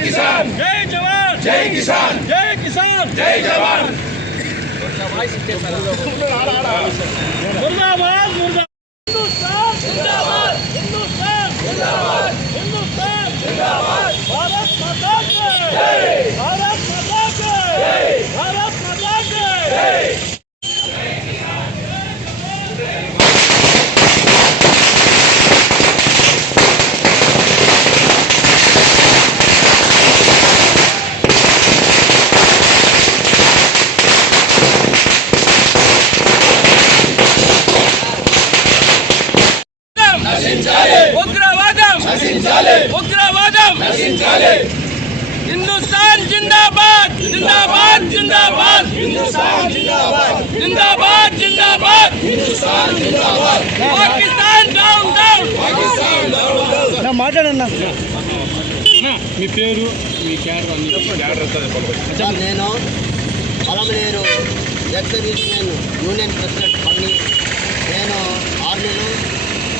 किसान जय जवान जय किसान जय जवान मुर्दाबाद हिंदुस्तान जिंदाबाद हिंदुस्तान जिंदाबाद हिंदुस्तान जिंदाबाद भारत माता की जय भारत माता की जय भारत माता की जय उग्रवादम हिंदुस्तान जिंदाबाद जिंदाबाद जिंदाबाद हिंदुस्तान जिंदाबाद जिंदाबाद जिंदाबाद हिंदुस्तान जिंदाबाद Pakistan down down Pakistan down down ना మాట్లాడన్నా మీ పేరు మీ క్యాడర్ నేను అలమనేరు ఎక్స్-సర్వీస్మెన్ యూనియన్ ప్రెసిడెంట్ పన్ని నేను ఆర్మీలో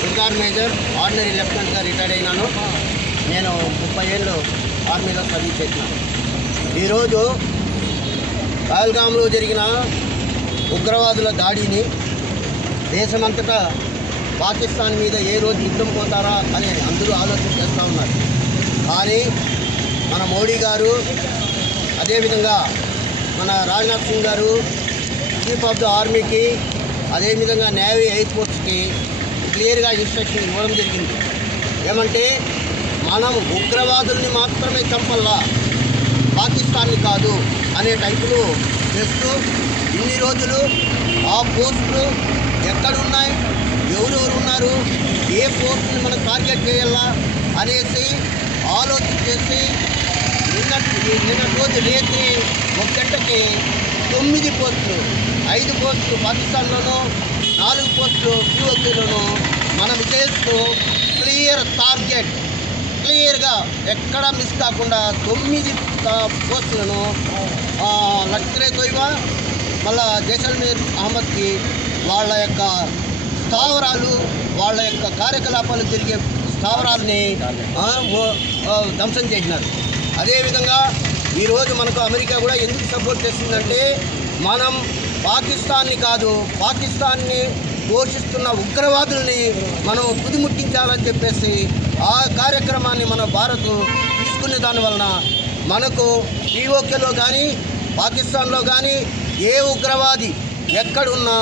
బ్రిగేడ్ మేజర్ ఆర్డినరీ లెఫ్టినెంట్గా రిటైర్ అయినాను. నేను 30 ఏళ్ళు ఆర్మీలో సర్వీస్ చేసినాను. ఈరోజు పహల్గామ్లో జరిగిన ఉగ్రవాదుల దాడిని దేశమంతటా పాకిస్తాన్ మీద ఏ రోజు యుద్ధం పోతారా అని అందరూ ఆలోచన చేస్తూ ఉన్నారు. కానీ మన మోడీ గారు, అదేవిధంగా మన రాజ్నాథ్ సింగ్ గారు చీఫ్ ఆఫ్ ద ఆర్మీకి, అదేవిధంగా నేవీ ఎయిర్ ఫోర్స్కి క్లియర్గా ఇన్స్ట్రక్షన్ ఇవ్వడం జరిగింది. ఏమంటే మనం ఉగ్రవాదుల్ని మాత్రమే చంపల్లా, పాకిస్తాన్ని కాదు అనే టైపులో చేస్తూ ఇన్ని రోజులు ఆ పోస్టులు ఎక్కడున్నాయి, ఎవరెవరు ఉన్నారు, ఏ పోస్టుని మనం టార్గెట్ చేయాలా అనేసి ఆలోచన చేసి నిన్న రోజు లేచి 1 గంటకి 9 పోస్టులు, 5 పోస్టులు పాకిస్తాన్లోనూ, 4 పోస్టులు POKలోనూ మనం చేస్తూ క్లియర్ టార్గెట్, క్లియర్గా ఎక్కడ మిస్ కాకుండా 9 పోస్టులను లష్కర్-ఏ-తోయిబా మళ్ళా జైసల్మేర్ అహ్మద్కి వాళ్ళ యొక్క స్థావరాలు, వాళ్ళ యొక్క కార్యకలాపాలు జరిగే స్థావరాలని ధ్వంసం చేసినారు. అదేవిధంగా ఈరోజు మనకు అమెరికా కూడా ఎందుకు సపోర్ట్ చేస్తుందంటే మనం పాకిస్తాన్ని కాదు, పాకిస్తాన్ని పోషిస్తున్న ఉగ్రవాదుల్ని మనం తుదిముట్టించాలని చెప్పేసి ఆ కార్యక్రమాన్ని మన భారత్ తీసుకునే దానివలన మనకు POKలో కానీ పాకిస్తాన్లో కానీ ఏ ఉగ్రవాది ఎక్కడున్నా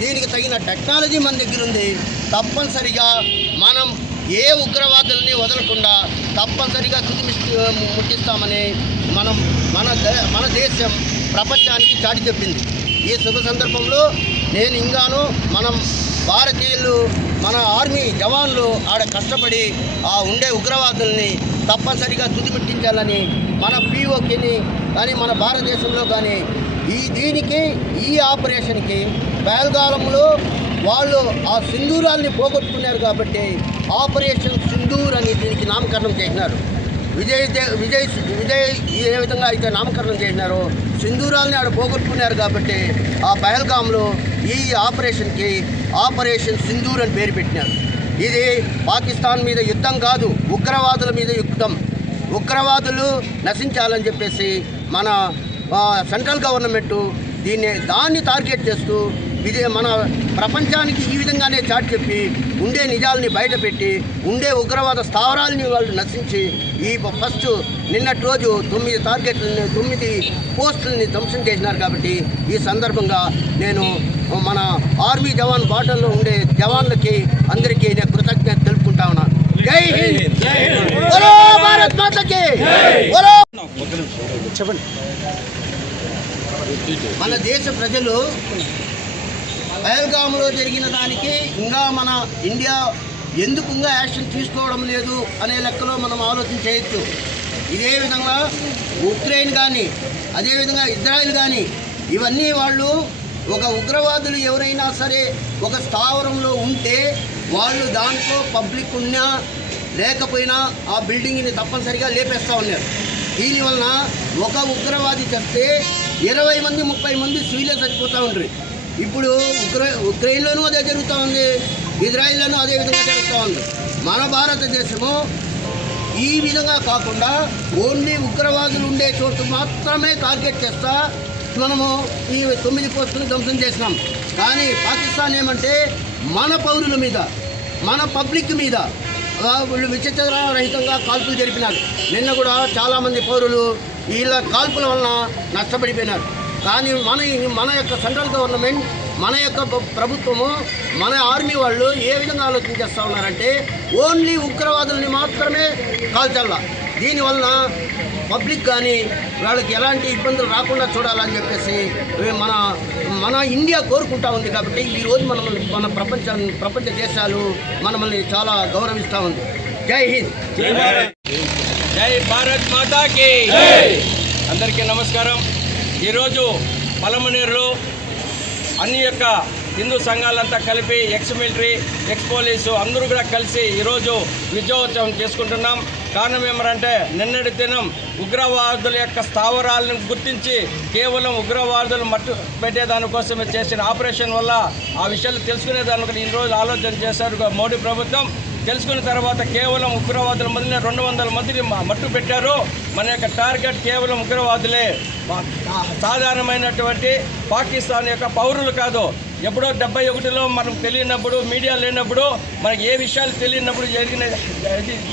దీనికి తగిన టెక్నాలజీ మన దగ్గర ఉంది. తప్పనిసరిగా మనం ఏ ఉగ్రవాదుల్ని వదలకుండా తప్పనిసరిగా ముట్టిస్తామని మన దేశం ప్రపంచానికి చాటి చెప్పింది. ఈ శుభ సందర్భంలో నేను ఇంకాను మనం భారతీయులు, మన ఆర్మీ జవాన్లు ఆడ కష్టపడి ఆ ఉండే ఉగ్రవాదుల్ని తప్పనిసరిగా తుదిముట్టించాలని మన POKని కానీ మన భారతదేశంలో కానీ ఈ ఆపరేషన్కి పహల్గాంలో వాళ్ళు ఆ సింధూరాల్ని పోగొట్టుకున్నారు కాబట్టి ఆపరేషన్ సింధూర్ అని దీనికి నామకరణం చేసినారు. విజయ్ ఏ విధంగా అయితే నామకరణం చేసినారో సింధూరాల్ని ఆడ పోగొట్టుకున్నారు కాబట్టి ఆ పహల్గాంలో ఈ ఆపరేషన్కి ఆపరేషన్ సింధూర్ అని పేరు పెట్టినారు. ఇది పాకిస్తాన్ మీద యుద్ధం కాదు, ఉగ్రవాదుల మీద యుద్ధం. ఉగ్రవాదులు నశించాలని చెప్పేసి మన సెంట్రల్ గవర్నమెంటు దాన్ని టార్గెట్ చేస్తూ మన ప్రపంచానికి ఈ విధంగానే చాటి చెప్పి ఉండే నిజాలని బయటపెట్టి ఉండే ఉగ్రవాద స్థావరాలని వాళ్ళు నశించి ఈ ఫస్ట్ నిన్నటి రోజు 9 పోస్టులని ధ్వంసం చేసినారు. కాబట్టి ఈ సందర్భంగా నేను మన ఆర్మీ జవాన్ బాటల్లో ఉండే జవాన్లకి అందరికీ నేను కృతజ్ఞత తెలుపుకుంటా ఉన్నాను. జై హింద్, బోలో భారత్ మాతకి. చెప్పండి. మన దేశ ప్రజలు పహల్గాంలో జరిగిన దానికి ఇంకా మన ఇండియా ఎందుకు ఇంకా యాక్షన్ తీసుకోవడం లేదు అనే లెక్కలో మనం ఆలోచన చేయొచ్చు. ఇదే విధంగా ఉక్రెయిన్ కానీ, అదేవిధంగా ఇజ్రాయెల్ కానీ, ఇవన్నీ వాళ్ళు ఒక ఉగ్రవాదులు ఎవరైనా సరే ఒక స్థావరంలో ఉంటే వాళ్ళు దాంట్లో పబ్లిక్ ఉన్నా లేకపోయినా ఆ బిల్డింగ్ని తప్పనిసరిగా లేపేస్తూ ఉన్నారు. దీనివలన ఒక ఉగ్రవాది చేస్తే 20 మంది 30 మంది సివిలియన్స్ చచ్చిపోతూ ఉంటారు. ఇప్పుడు ఉక్రెయిన్లోనూ అదే జరుగుతూ ఉంది, ఇజ్రాయిల్లోనూ అదే విధంగా జరుగుతూ ఉంది. మన భారతదేశము ఈ విధంగా కాకుండా ఓన్లీ ఉగ్రవాదులు ఉండే చోటు మాత్రమే టార్గెట్ చేస్తా మనము ఈ 9 పోస్టులు ధ్వంసం చేసినాం. కానీ పాకిస్తాన్ ఏమంటే మన పౌరుల మీద, మన పబ్లిక్ మీద వీళ్ళు విచిత్రరహితంగా కాల్పులు జరిపినారు. నిన్న కూడా చాలామంది పౌరులు వీళ్ళ కాల్పుల వలన నష్టపడిపోయినారు. కానీ మన యొక్క సెంట్రల్ గవర్నమెంట్, మన యొక్క ప్రభుత్వము, మన ఆర్మీ వాళ్ళు ఏ విధంగా ఆలోచన చేస్తూ ఉన్నారంటే ఓన్లీ ఉగ్రవాదుల్ని మాత్రమే కాల్చాల. దీనివలన పబ్లిక్ కానీ వాళ్ళకి ఎలాంటి ఇబ్బందులు రాకుండా చూడాలని చెప్పేసి మన ఇండియా కోరుకుంటా ఉంది. కాబట్టి ఈరోజు మన ప్రపంచ దేశాలు మనల్ని చాలా గౌరవిస్తూ ఉంది. జై హింద్, జై భారత్, జై భారత్ మాతాకి. అందరికీ నమస్కారం. ఈరోజు పలమనేరులో అన్ని యొక్క హిందూ సంఘాలంతా కలిపి ఎక్స్ మిలిటరీ, ఎక్స్ పోలీసు అందరూ కూడా కలిసి ఈరోజు విజయోత్సవం చేసుకుంటున్నాం. కారణం ఏమంటే నిన్నటి దినం ఉగ్రవాదుల యొక్క స్థావరాలను గుర్తించి కేవలం ఉగ్రవాదులు మట్టు పెట్టేదానికోసమే చేసిన ఆపరేషన్ వల్ల ఆ విషయాలు తెలుసుకునేదానికి ఈరోజు ఆలోచన చేశారు మోడీ ప్రభుత్వం. తెలుసుకున్న తర్వాత కేవలం ఉగ్రవాదుల మధ్యనే 200 మందిని మట్టు పెట్టారు. మన యొక్క టార్గెట్ కేవలం ఉగ్రవాదులే, సాధారణమైనటువంటి పాకిస్తాన్ యొక్క పౌరులు కాదు. ఎప్పుడో 71లో మనం తెలియనప్పుడు, మీడియా లేనప్పుడు, మనకి ఏ విషయాలు తెలియనప్పుడు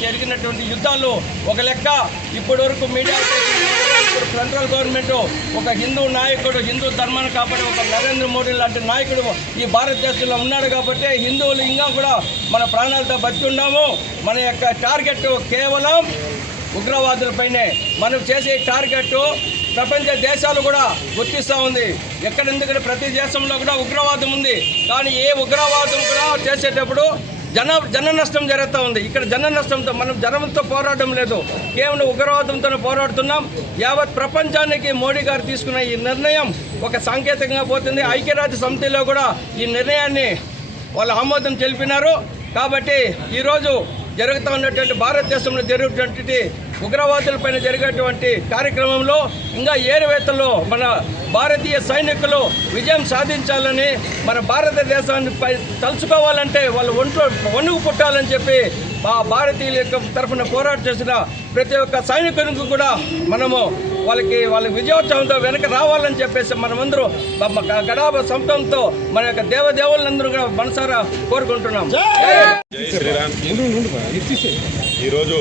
జరిగినటువంటి యుద్ధాలు ఒక లెక్క. ఇప్పటి వరకు మీడియా, ఇప్పుడు సెంట్రల్ గవర్నమెంట్ ఒక హిందూ నాయకుడు, హిందూ ధర్మాన్ని కాపాడే ఒక నరేంద్ర మోడీ లాంటి నాయకుడు ఈ భారతదేశంలో ఉన్నాడు. కాబట్టి హిందువులు ఇంకా కూడా మన ప్రాణాలతో బతికి ఉన్నాము. మన యొక్క టార్గెట్ కేవలం ఉగ్రవాదులపైనే. మనం చేసే టార్గెట్ ప్రపంచ దేశాలు కూడా గుర్తిస్తూ ఉంది. ఎందుకంటే ప్రతి దేశంలో కూడా ఉగ్రవాదం ఉంది. కానీ ఏ ఉగ్రవాదం కూడా చేసేటప్పుడు జన నష్టం జరుగుతూ ఉంది. ఇక్కడ జన నష్టంతో మనం జనంతో పోరాటం లేదు, కేవలం ఉగ్రవాదంతో పోరాడుతున్నాం. యావత్ ప్రపంచానికి మోడీ గారు తీసుకున్న ఈ నిర్ణయం ఒక సాంకేతికంగా పోతుంది. ఐక్యరాజ్య సమితిలో కూడా ఈ నిర్ణయాన్ని వాళ్ళు ఆమోదం తెలిపినారు. కాబట్టి ఈరోజు జరుగుతూ ఉన్నటువంటి భారతదేశంలో జరిగేటువంటి ఉగ్రవాదులపైన జరిగేటువంటి కార్యక్రమంలో ఇంకా ఏరువేతల్లో మన భారతీయ సైనికులు విజయం సాధించాలని, మన భారతదేశాన్ని తలుచుకోవాలంటే వాళ్ళు ఒంట్లో వణుకు పుట్టాలని చెప్పి మా భారతీయుల యొక్క తరఫున పోరాటం చేసిన ప్రతి ఒక్క సైనికునికి కూడా మనము వాళ్ళ విజయోత్సవంతో వెనక రావాలని చెప్పేసి మనమందరూ గడాభ సంతంతో మన యొక్క దేవదేవులందరూ కూడా మనసారా కోరుకుంటున్నాం. జై శ్రీరామ్. ఈరోజు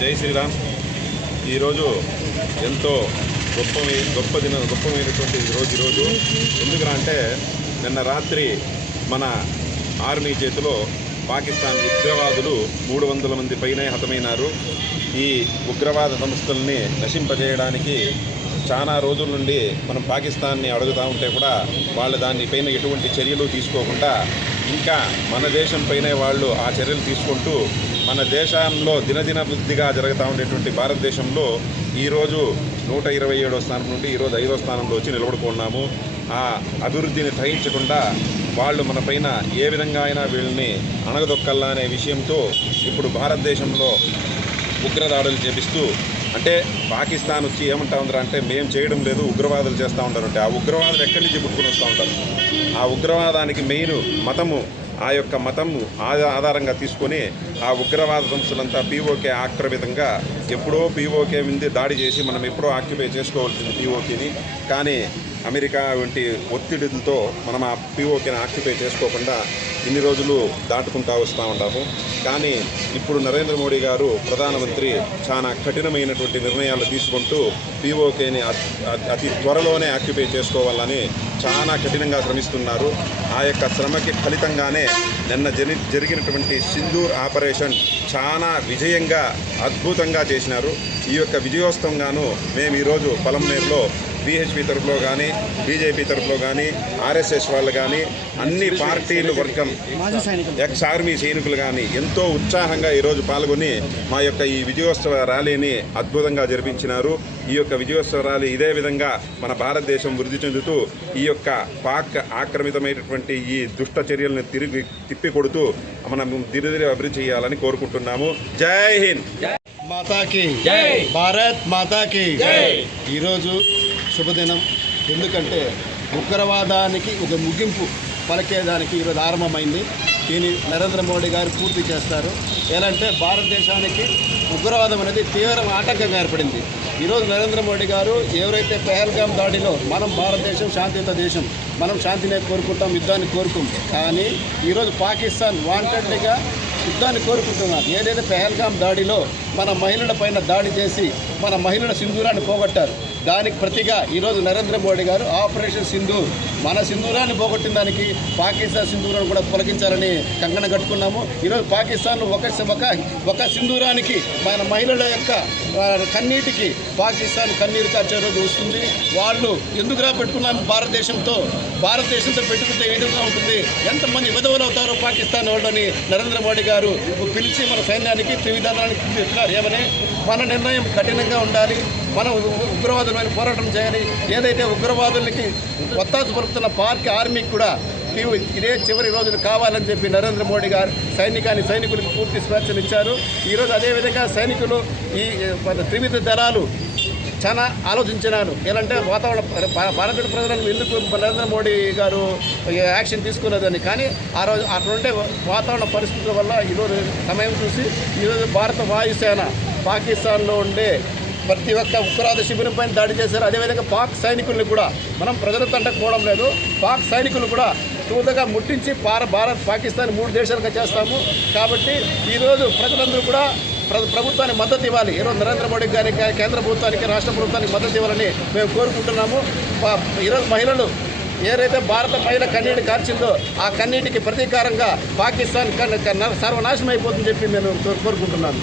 జై శ్రీరామ్. ఈరోజు ఎంతో గొప్పమైనటువంటి ఈరోజు ఎందుకంటే నిన్న రాత్రి మన ఆర్మీ చేతిలో పాకిస్తాన్ ఉగ్రవాదులు 300 మంది పైనే హతమైనారు. ఈ ఉగ్రవాద సంస్థల్ని నశింపజేయడానికి చాలా రోజుల నుండి మనం పాకిస్తాన్ని అడుగుతూ ఉంటే కూడా వాళ్ళు దానిపైన ఎటువంటి చర్యలు తీసుకోకుండా ఇంకా మన దేశంపైనే వాళ్ళు ఆ చర్యలు తీసుకుంటూ మన దేశంలో దినదినబుద్ధిగా జరుగుతూ ఉండేటువంటి భారతదేశంలో ఈరోజు 127వ స్థానం నుండి ఈరోజు 5వ స్థానంలో వచ్చి నిలబడుకున్నాము. ఆ అభివృద్ధిని సహించకుండా వాళ్ళు మన పైన ఏ విధంగా అయినా వీళ్ళని అణగదొక్కల్లా అనే విషయంతో ఇప్పుడు భారతదేశంలో ఉగ్రదాడులు చేపిస్తూ, అంటే పాకిస్తాన్ వచ్చి ఏమంటా ఉంటారు అంటే మేము చేయడం లేదు, ఉగ్రవాదులు చేస్తూ ఉంటారు. అంటే ఆ ఉగ్రవాదులు ఎక్కడి నుంచి పుట్టుకుని వస్తూ ఉంటారు. ఆ ఉగ్రవాదానికి మెయిన్ మతము, ఆ యొక్క మతము ఆధారంగా తీసుకొని ఆ ఉగ్రవాద సంస్థలంతా పీఓకే ఆక్రమితంగా ఎప్పుడో పీఓకే మీద దాడి చేసి మనం ఎప్పుడో ఆక్యుపై చేసుకోవాల్సింది పీఓకేని. కానీ అమెరికా వంటి ఒత్తిడిలతో మనం ఆ పీఓకేని ఆక్యుపై చేసుకోకుండా ఇన్ని రోజులు దాటుకుంటూ వస్తూ ఉంటాము. కానీ ఇప్పుడు నరేంద్ర మోడీ గారు ప్రధానమంత్రి చాలా కఠినమైనటువంటి నిర్ణయాలు తీసుకుంటూ పీఓకేని అతి త్వరలోనే ఆక్యుపై చేసుకోవాలని చాలా కఠినంగా శ్రమిస్తున్నారు. ఆ యొక్క శ్రమకి ఫలితంగానే నిన్న జరిగినటువంటి సింధూర్ ఆపరేషన్ చాలా విజయంగా అద్భుతంగా చేసినారు. ఈ యొక్క విజయోత్సవంగాను మేము ఈరోజు పలమనేరులో బీహెచ్పీ తరఫులో కానీ, బీజేపీ తరఫులో కానీ, ఆర్ఎస్ఎస్ వాళ్ళు కానీ, అన్ని పార్టీలు వర్గం, ఎక్స్ ఆర్మీ సైనికులు కానీ ఎంతో ఉత్సాహంగా ఈరోజు పాల్గొని మా యొక్క ఈ విజయోత్సవ ర్యాలీని అద్భుతంగా జరిపించినారు. ఈ యొక్క విజయోత్సవ ర్యాలీ ఇదే విధంగా మన భారతదేశం వృద్ధి చెందుతూ ఈ యొక్క పాక్ ఆక్రమితమైనటువంటి ఈ దుష్ట చర్యలను తిప్పికొడుతూ మనం దినదిన అభివృద్ధి చేయాలని కోరుకుంటున్నాము. జై హింద్. మాతాకి జై. భారత్ మాతాకి జై. ఈరోజు శుభదినం. ఎందుకంటే ఉగ్రవాదానికి ఒక ముగింపు పలికేదానికి ఈరోజు ఆరంభమైంది. దీన్ని నరేంద్ర మోడీ గారు పూర్తి చేస్తారు. ఎలా అంటే భారతదేశానికి ఉగ్రవాదం అనేది తీవ్ర ఆటంకంగా ఏర్పడింది. ఈరోజు నరేంద్ర మోడీ గారు ఎవరైతే పెహల్గామ్ దాడిలో మనం భారతదేశం శాంతియుత దేశం, మనం శాంతినే కోరుకుంటాం, యుద్ధాన్ని కోరుకుంటాం. కానీ ఈరోజు పాకిస్తాన్ వాంటెడ్గా యుద్ధాన్ని కోరుకుంటున్నారు. ఏదైతే పెహల్గామ్ దాడిలో మన మహిళల పైన దాడి చేసి మన మహిళల సింధూరాన్ని పోగొట్టారు, దానికి ప్రతిగా ఈరోజు నరేంద్ర మోడీ గారు ఆపరేషన్ సింధూర్, మన సింధూరాన్ని పోగొట్టిన దానికి పాకిస్తాన్ సింధూరాన్ని కూడా తొలగించాలని కంకణం కట్టుకున్నాము. ఈరోజు పాకిస్తాన్ ఒక సింధూరానికి మన మహిళల యొక్క కన్నీటికి పాకిస్తాన్ కన్నీరు కార్చే రోజు వస్తుంది. వాళ్ళు ఎందుకురా పెట్టుకున్నాము భారతదేశంతో పెట్టుకుంటే ఏడుగా ఉంటుంది, ఎంతమంది విధవలు అవుతారో పాకిస్తాన్ వాళ్ళని నరేంద్ర మోడీ గారు పిలిచి మన సైన్యానికి త్రివిధానానికి చెప్తున్నారు. ఏమని మన నిర్ణయం కఠినంగా ఉండాలి, మనం ఉగ్రవాదులమైన పోరాటం చేయాలి. ఏదైతే ఉగ్రవాదులకి ఒత్తాసు పలుకుతున్న ఆర్మీకి కూడా ఇదే చివరి రోజులు కావాలని చెప్పి నరేంద్ర మోడీ గారు సైనికులకు పూర్తి స్వేచ్ఛలు ఇచ్చారు. ఈరోజు అదేవిధంగా సైనికులు ఈ త్రివిధ దళాలు చాలా ఆలోచించినారు. ఎలాంటే భారత ప్రజలను ఎందుకు నరేంద్ర మోడీ గారు యాక్షన్ తీసుకున్నదని. కానీ ఆ రోజు అట్లుంటే వాతావరణ పరిస్థితుల వల్ల ఈరోజు సమయం చూసి ఈరోజు భారత వాయుసేన పాకిస్తాన్లో ఉండే ప్రతి ఒక్క ఉగ్రవాద శిబిరం పైన దాడి చేశారు. అదేవిధంగా పాక్ సైనికుల్ని కూడా మనం ప్రజల తండకు పోవడం లేదు, పాక్ సైనికులు కూడా తూతగా ముట్టించి పాకిస్తాన్ 3 దేశాలుగా చేస్తాము. కాబట్టి ఈరోజు ప్రజలందరూ కూడా ప్రభుత్వానికి మద్దతు ఇవ్వాలి. ఈరోజు నరేంద్ర మోడీ గారికి, కేంద్ర ప్రభుత్వానికి, రాష్ట్ర ప్రభుత్వానికి మద్దతు ఇవ్వాలని మేము కోరుకుంటున్నాము. ఈరోజు మహిళలు ఏదైతే భారత మహిళ కన్నీటి కార్చిందో ఆ కన్నీటికి ప్రతీకారంగా పాకిస్తాన్ సర్వనాశనం అయిపోతుందని చెప్పి నేను కోరుకుంటున్నాను.